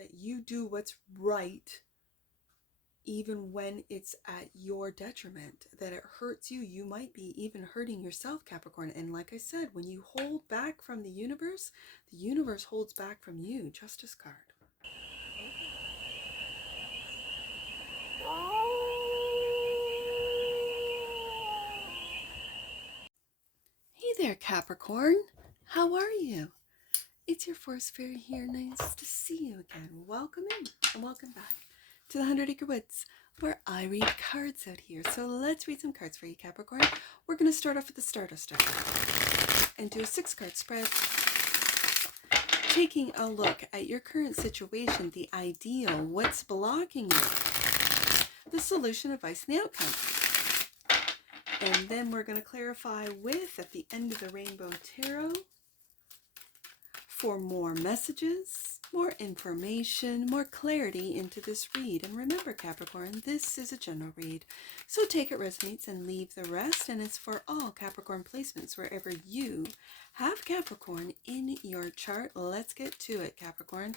that you do what's right even when it's at your detriment, that it hurts you. You might be even hurting yourself, Capricorn. And like I said, when you hold back from the universe holds back from you. Justice card. Hey there, Capricorn. How are you? It's your force fairy here. Nice to see you again. Welcome in and welcome back to the 100 Acre Woods, where I read cards out here. So let's read some cards for you, Capricorn. We're going to start off with the Stardust deck and do a 6-card spread, taking a look at your current situation, the ideal, what's blocking you, the solution, advice, and the outcome. And then we're going to clarify with, at the end of the Rainbow Tarot, for more messages, more information, more clarity into this read. And remember, Capricorn, this is a general read, so take it resonates and leave the rest. And it's for all Capricorn placements wherever you have Capricorn in your chart. Let's get to it, Capricorn.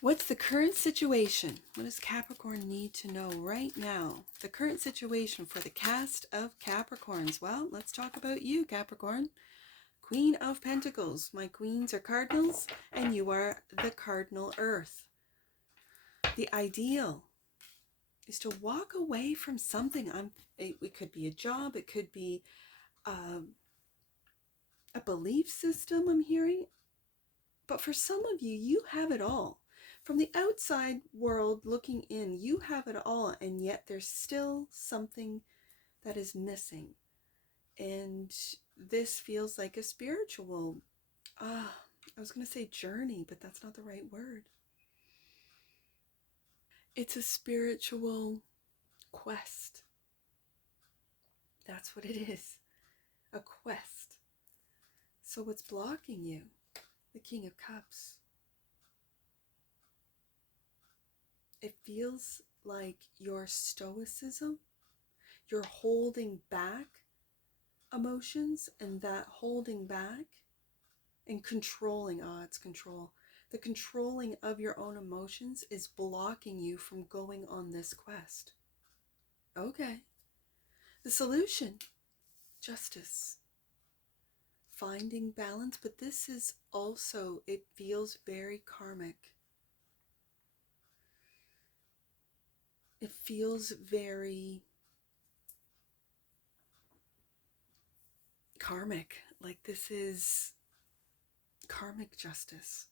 What's the current situation? What does Capricorn need to know right now? The current situation for the cast of Capricorns. Well, let's talk about you, Capricorn. Queen of Pentacles. My queens are cardinals, and you are the cardinal earth. The ideal is to walk away from something. It could be a job. It could be a belief system, I'm hearing. But for some of you, you have it all. From the outside world looking in, you have it all, and yet there's still something that is missing. And this feels like a spiritual, I was going to say journey, but that's not the right word. It's a spiritual quest. That's what it is, a quest. So what's blocking you? The King of Cups. It feels like your stoicism, you're holding back emotions, and that holding back and controlling, it's control. The controlling of your own emotions is blocking you from going on this quest. Okay. The solution, justice. Finding balance, but this is also, it feels very karmic. It feels very karmic, like this is karmic justice.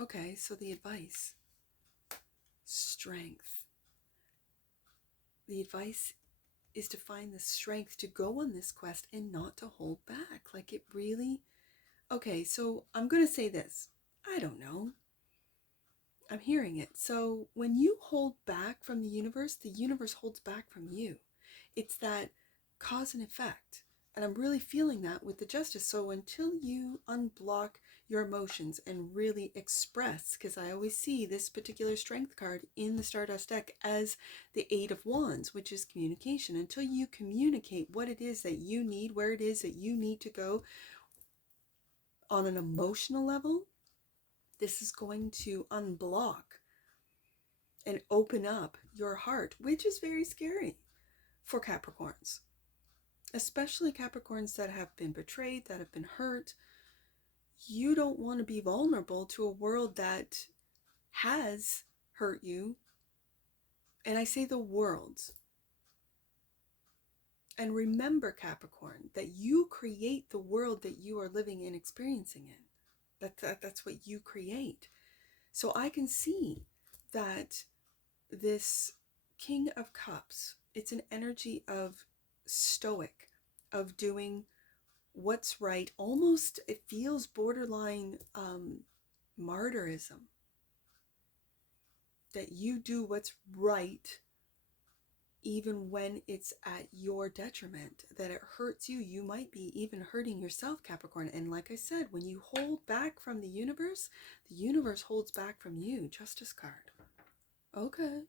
Okay, so the advice, strength. The advice is to find the strength to go on this quest and not to hold back. Like it really, okay, so I'm going to say this. I don't know. I'm hearing it. So when you hold back from the universe holds back from you. It's that cause and effect. And I'm really feeling that with the justice. So until you unblock your emotions and really express, because I always see this particular strength card in the Stardust deck as the 8 of Wands, which is communication. Until you communicate what it is that you need, where it is that you need to go on an emotional level, this is going to unblock and open up your heart, which is very scary for Capricorns. Especially Capricorns that have been betrayed, that have been hurt. You don't want to be vulnerable to a world that has hurt you. And I say the world. And remember, Capricorn, that you create the world that you are living and experiencing in. That's what you create. So I can see that this King of Cups, it's an energy of stoic, of doing what's right. Almost, it feels borderline martyrism. That you do what's right even when it's at your detriment, that it hurts you. You might be even hurting yourself, Capricorn. And like I said, when you hold back from the universe holds back from you. Justice card. Okay.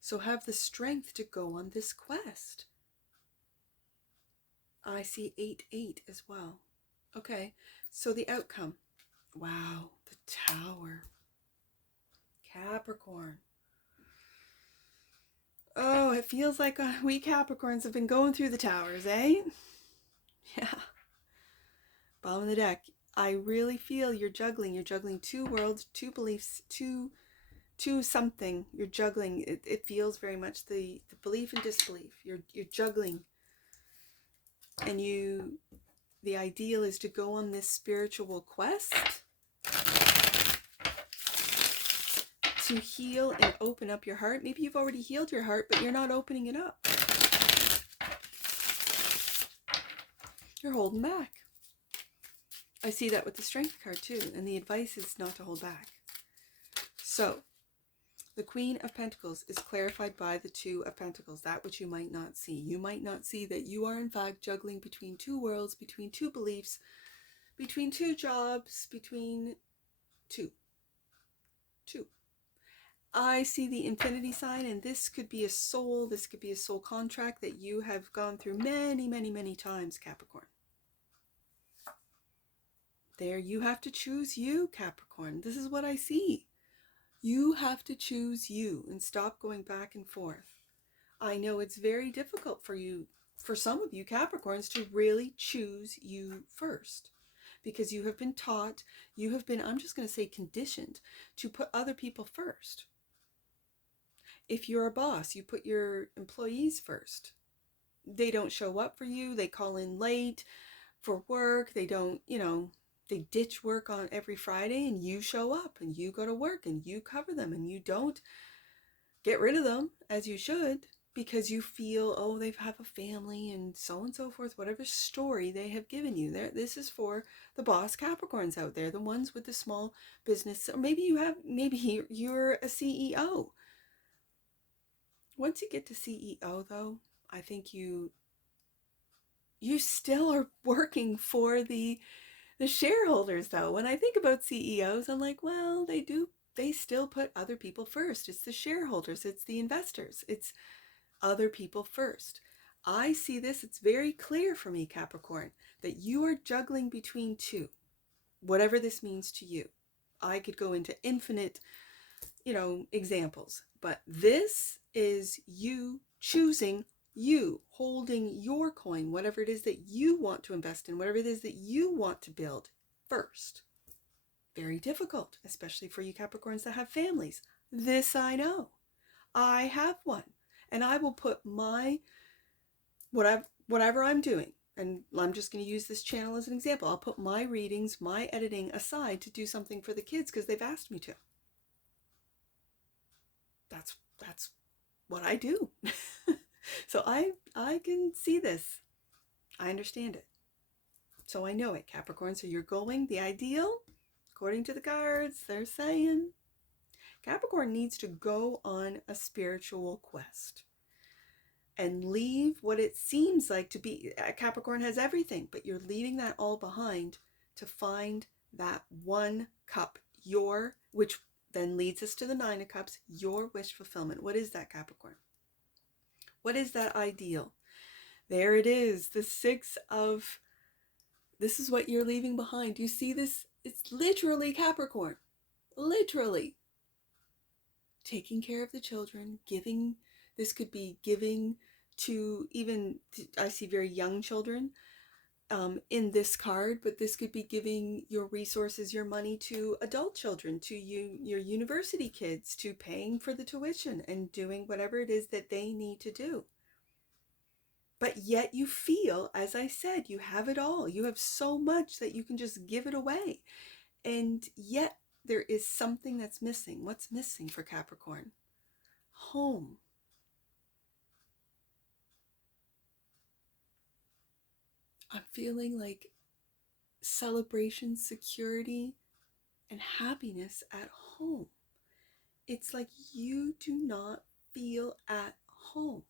So have the strength to go on this quest. I see 8-8 as well. Okay, so the outcome. Wow, the Tower. Capricorn. Oh, it feels like we Capricorns have been going through the towers, eh? Yeah. Bottom of the deck. I really feel you're juggling. You're juggling two worlds, two beliefs, two something. You're juggling. It feels very much the belief and disbelief. You're juggling. And the ideal is to go on this spiritual quest to heal and open up your heart. Maybe you've already healed your heart, but you're not opening it up. You're holding back. I see that with the Strength card too, and the advice is not to hold back. So, the Queen of Pentacles is clarified by the Two of Pentacles, that which you might not see. You might not see that you are in fact juggling between two worlds, between two beliefs, between two jobs, between two. I see the infinity sign, and this could be a soul contract that you have gone through many, many, many times, Capricorn. There, you have to choose you, Capricorn. This is what I see. You have to choose you and stop going back and forth. I know it's very difficult for you, for some of you Capricorns, to really choose you first, because you have been taught, you have been, I'm just going to say conditioned, to put other people first. If you're a boss, you put your employees first. They don't show up for you. They call in late for work. They don't, they ditch work on every Friday, and you show up and you go to work and you cover them, and you don't get rid of them as you should, because you feel, oh, they have a family and so forth, whatever story they have given you. This is for the boss Capricorns out there, the ones with the small business. Or maybe you're a CEO. Once you get to CEO, though, I think you still are working for the shareholders, though. When I think about CEOs, I'm like, well, they still put other people first. It's the shareholders, it's the investors, it's other people first. I see this, it's very clear for me, Capricorn, that you are juggling between two, whatever this means to you. I could go into infinite, examples, but this is you choosing you, holding your coin, whatever it is that you want to invest in, whatever it is that you want to build first. Very difficult, especially for you Capricorns that have families. This I know. I have one, and I will put whatever I'm doing, and I'm just going to use this channel as an example. I'll put my readings, my editing aside to do something for the kids because they've asked me to. That's what I do. So I can see this. I understand it. So I know it, Capricorn. So you're going, the ideal, according to the cards, they're saying Capricorn needs to go on a spiritual quest and leave what it seems like to be. Capricorn has everything, but you're leaving that all behind to find that one cup, which then leads us to the Nine of Cups, your wish fulfillment. What is that, Capricorn? What is that ideal? There it is, the this is what you're leaving behind. You see this? It's literally Capricorn. Literally. Taking care of the children, giving. This could be giving to I see very young children in this card, but this could be giving your resources, your money to adult children, to your university kids, to paying for the tuition and doing whatever it is that they need to do. But yet you feel, as I said, you have it all. You have so much that you can just give it away. And yet there is something that's missing. What's missing for Capricorn? Home. I'm feeling like celebration, security, and happiness at home. It's like you do not feel at home.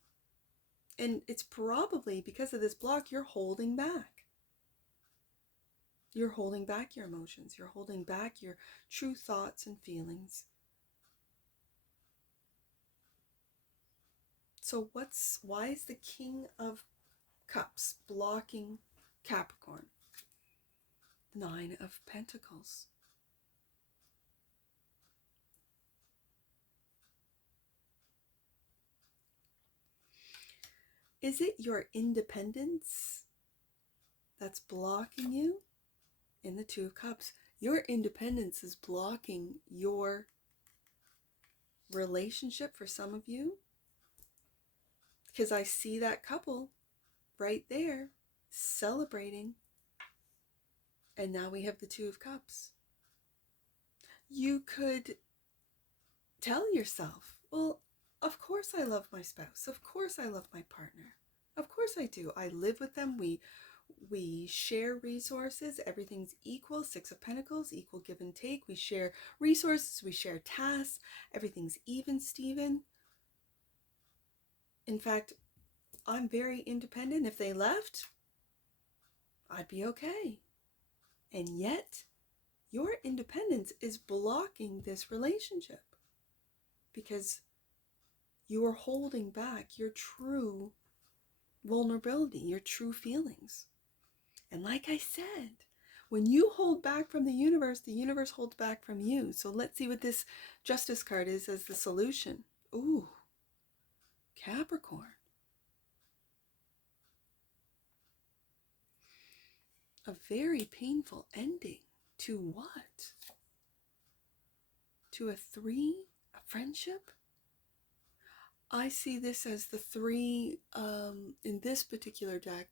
And it's probably because of this block, you're holding back. You're holding back your emotions. You're holding back your true thoughts and feelings. So why is the King of Cups blocking Capricorn? Nine of Pentacles. Is it your independence that's blocking you? In the Two of Cups, your independence is blocking your relationship for some of you. Because I see that couple right there celebrating. And now we have the Two of Cups. You could tell yourself, well, of course I love my spouse. Of course I love my partner. Of course I do. I live with them. We share resources. Everything's equal. Six of Pentacles, equal give and take. We share resources. We share tasks. Everything's even, Steven. In fact, I'm very independent. If they left, I'd be okay. And yet, your independence is blocking this relationship because you are holding back your true vulnerability, your true feelings. And like I said, when you hold back from the universe holds back from you. So let's see what this Justice card is as the solution. Ooh, Capricorn. A very painful ending. To what? To a 3? A friendship? I see this as the 3 in this particular deck.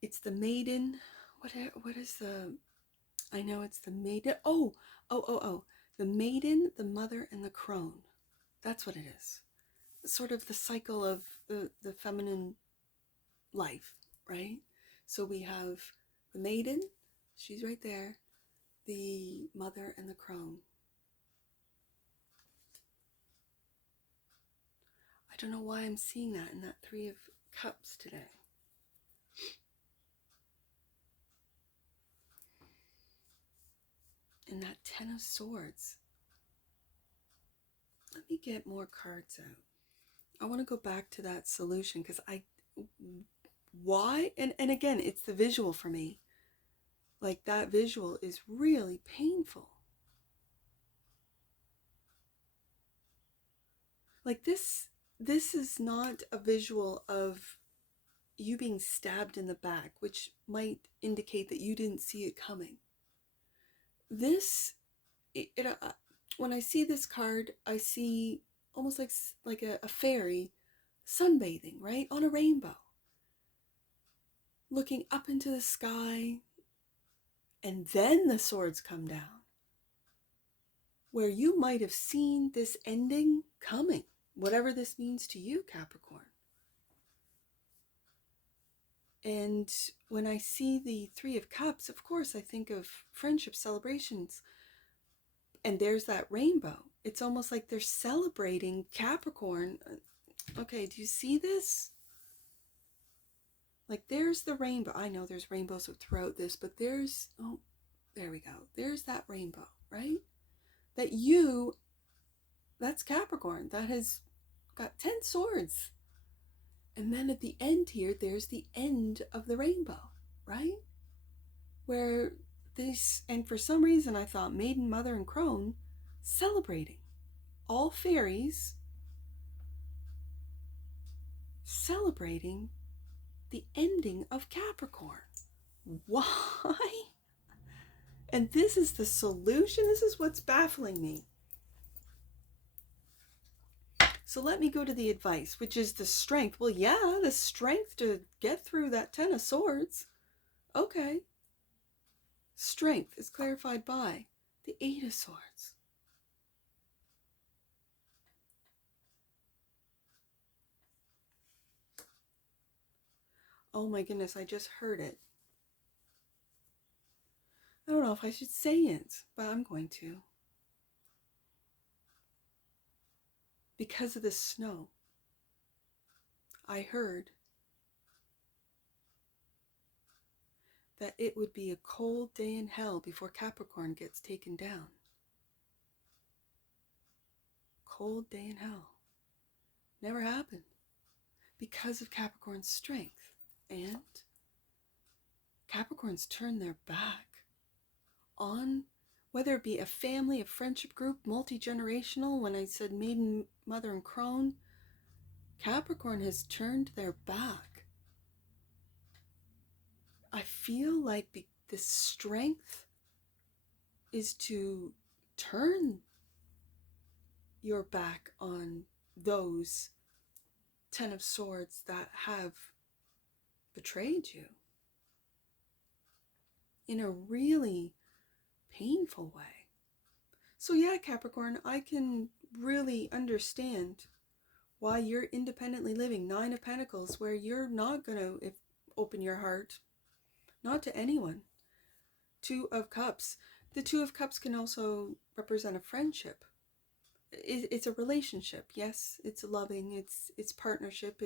It's the Maiden. What is the... I know it's the Maiden. Oh. The Maiden, the Mother, and the Crone. That's what it is. Sort of the cycle of the feminine life, right? So we have the Maiden. She's right there. The Mother and the Crone. I don't know why I'm seeing that in that 3 of Cups today. And that 10 of Swords. Let me get more cards out. I want to go back to that solution because why? And again, it's the visual for me. Like that visual is really painful. Like this is not a visual of you being stabbed in the back, which might indicate that you didn't see it coming. This, when I see this card, I see almost like a fairy sunbathing, right? On a rainbow. Looking up into the sky, and then the swords come down. Where you might have seen this ending coming, whatever this means to you, Capricorn. And when I see the 3 of Cups, of course, I think of friendship celebrations. And there's that rainbow. It's almost like they're celebrating Capricorn. Okay, do you see this? Like there's the rainbow. I know there's rainbows throughout this, but there's, oh, there we go. There's that rainbow, right? That's Capricorn. That has got 10 swords. And then at the end here, there's the end of the rainbow, right? Where this, and for some reason I thought Maiden, Mother, and Crone celebrating. All fairies celebrating the ending of Capricorn. Why? And this is the solution? This is what's baffling me. So let me go to the advice, which is the strength. Well, yeah, the strength to get through that 10 of Swords. Okay. Strength is clarified by the 8 of Swords. Oh my goodness, I just heard it. I don't know if I should say it, but I'm going to. Because of the snow, I heard that it would be a cold day in hell before Capricorn gets taken down. Cold day in hell. Never happened. Because of Capricorn's strength. And Capricorns turn their back on, whether it be a family, a friendship group, multi-generational, when I said Maiden, Mother, and Crone, Capricorn has turned their back. I feel like the strength is to turn your back on those 10 of Swords that have betrayed you in a really painful way. So yeah, Capricorn, I can really understand why you're independently living. 9 of Pentacles, where you're not going to open your heart, not to anyone. 2 of Cups. The 2 of Cups can also represent a friendship. It's a relationship. Yes, it's loving, it's partnership,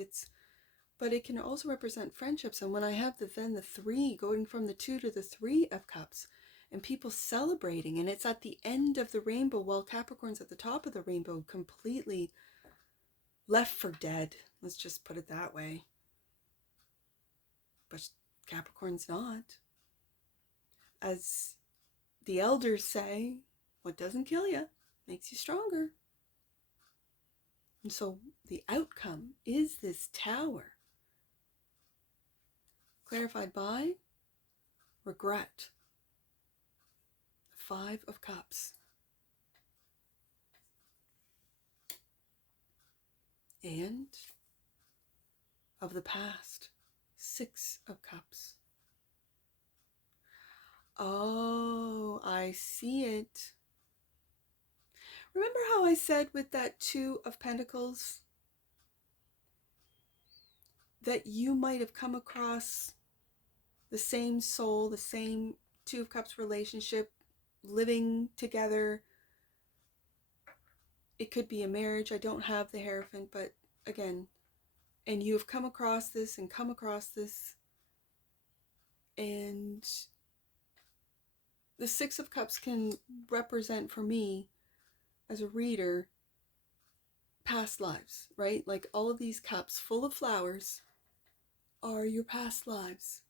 but it can also represent friendships. And when I have the 3 going from the 2 to the 3 of Cups, and people celebrating, and it's at the end of the rainbow while Capricorn's at the top of the rainbow, completely left for dead. Let's just put it that way. But Capricorn's not. As the elders say, what doesn't kill you makes you stronger. And so the outcome is this Tower, clarified by regret. 5 of Cups. And of the past, 6 of Cups. Oh, I see it. Remember how I said with that 2 of Pentacles that you might have come across the same soul, the same 2 of Cups relationship, living together. It could be a marriage. I don't have the Hierophant, but again, and you have come across this and come across this, and the 6 of Cups can represent for me as a reader past lives, right? Like all of these cups full of flowers are your past lives.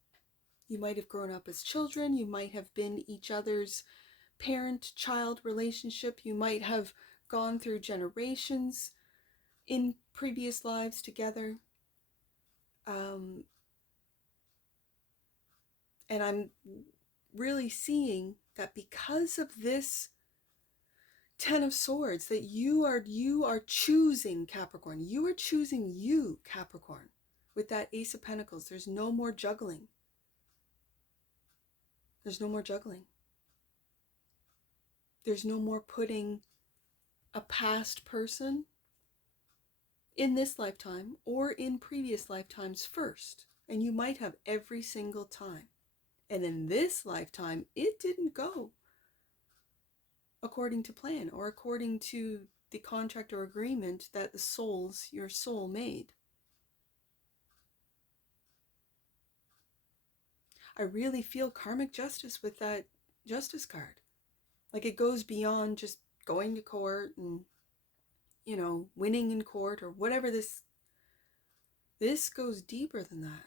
You might have grown up as children, you might have been each other's parent-child relationship, you might have gone through generations in previous lives together. And I'm really seeing that because of this 10 of Swords, that you are choosing Capricorn. You are choosing you, Capricorn. With that Ace of Pentacles, there's no more juggling. There's no more juggling. There's no more putting a past person in this lifetime or in previous lifetimes first. And you might have every single time. And in this lifetime, it didn't go according to plan or according to the contract or agreement that your soul made. I really feel karmic justice with that Justice card. Like it goes beyond just going to court and, winning in court or whatever. This goes deeper than that.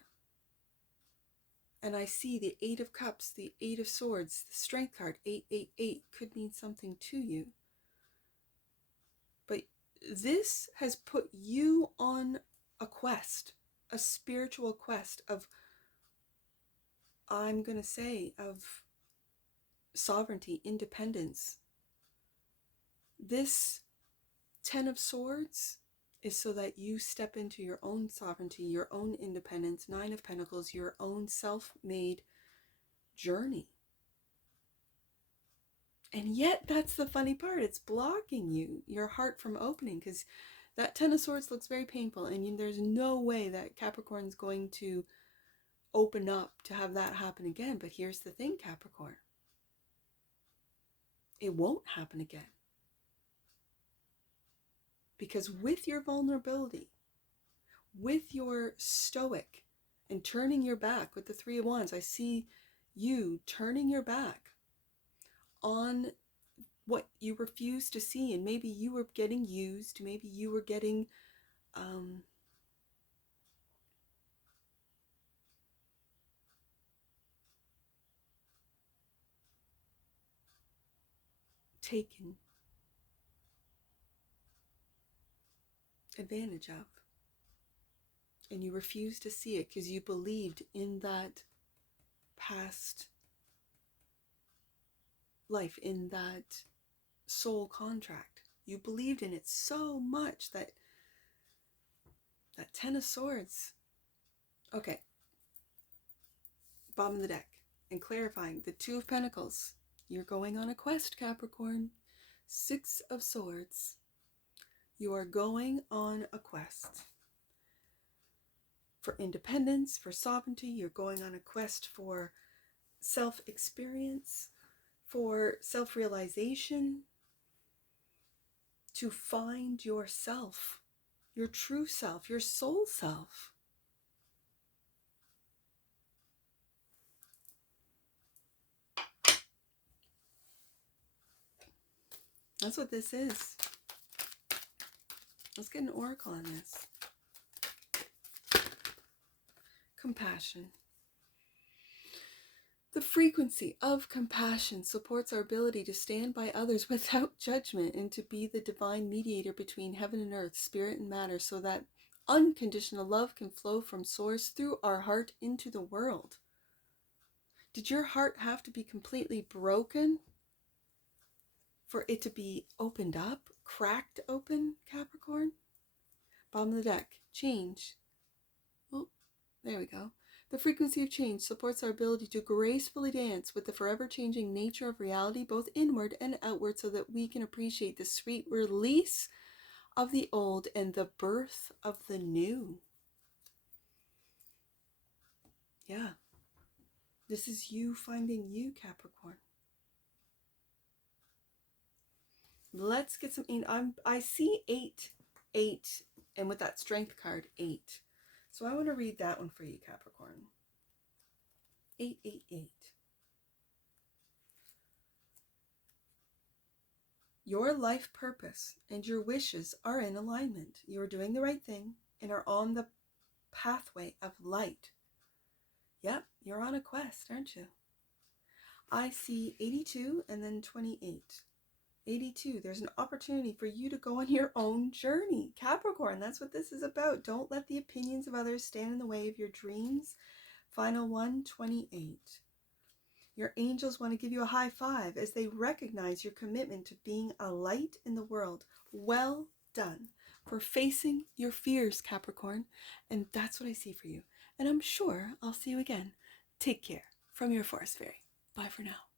And I see the 8 of Cups, the 8 of Swords, the Strength card, 888 could mean something to you. But this has put you on a quest, a spiritual quest of, I'm going to say, of sovereignty, independence. This 10 of Swords is so that you step into your own sovereignty, your own independence. 9 of Pentacles, your own self-made journey. And yet, that's the funny part. It's blocking your heart from opening, because that 10 of Swords looks very painful, and there's no way that Capricorn's going to open up to have that happen again. But here's the thing, Capricorn. It won't happen again. Because with your vulnerability, with your stoic and turning your back with the 3 of Wands, I see you turning your back on what you refuse to see. And maybe you were getting used, maybe you were getting taken advantage of. and you refuse to see it because you believed in that past life, in that soul contract. You believed in it so much that Ten of Swords. Okay. Bottom of the deck. And clarifying, the Two of Pentacles. You're going on a quest, Capricorn. Six of Swords. You are going on a quest for independence, for sovereignty. You're going on a quest for self-experience, for self-realization, to find yourself, your true self, your soul self. That's what this is. Let's get an oracle on this. Compassion. The frequency of compassion supports our ability to stand by others without judgment and to be the divine mediator between heaven and earth, spirit and matter, so that unconditional love can flow from source through our heart into the world. Did your heart have to be completely broken for it to be opened up, cracked open, Capricorn? Bottom of the deck, change. Oh, there we go. The frequency of change supports our ability to gracefully dance with the forever changing nature of reality, both inward and outward, so that we can appreciate the sweet release of the old and the birth of the new. Yeah. This is you finding you, Capricorn. Let's get some. I see 8, and with that strength card, 8. So I want to read that one for you, Capricorn. 888. Your life purpose and your wishes are in alignment. You are doing the right thing and are on the pathway of light. Yep, you're on a quest, aren't you? I see 82 and then 28. 82, there's an opportunity for you to go on your own journey. Capricorn, that's what this is about. Don't let the opinions of others stand in the way of your dreams. Final one, 28. Your angels want to give you a high five as they recognize your commitment to being a light in the world. Well done for facing your fears, Capricorn. And that's what I see for you. And I'm sure I'll see you again. Take care from your Forest Fairy. Bye for now.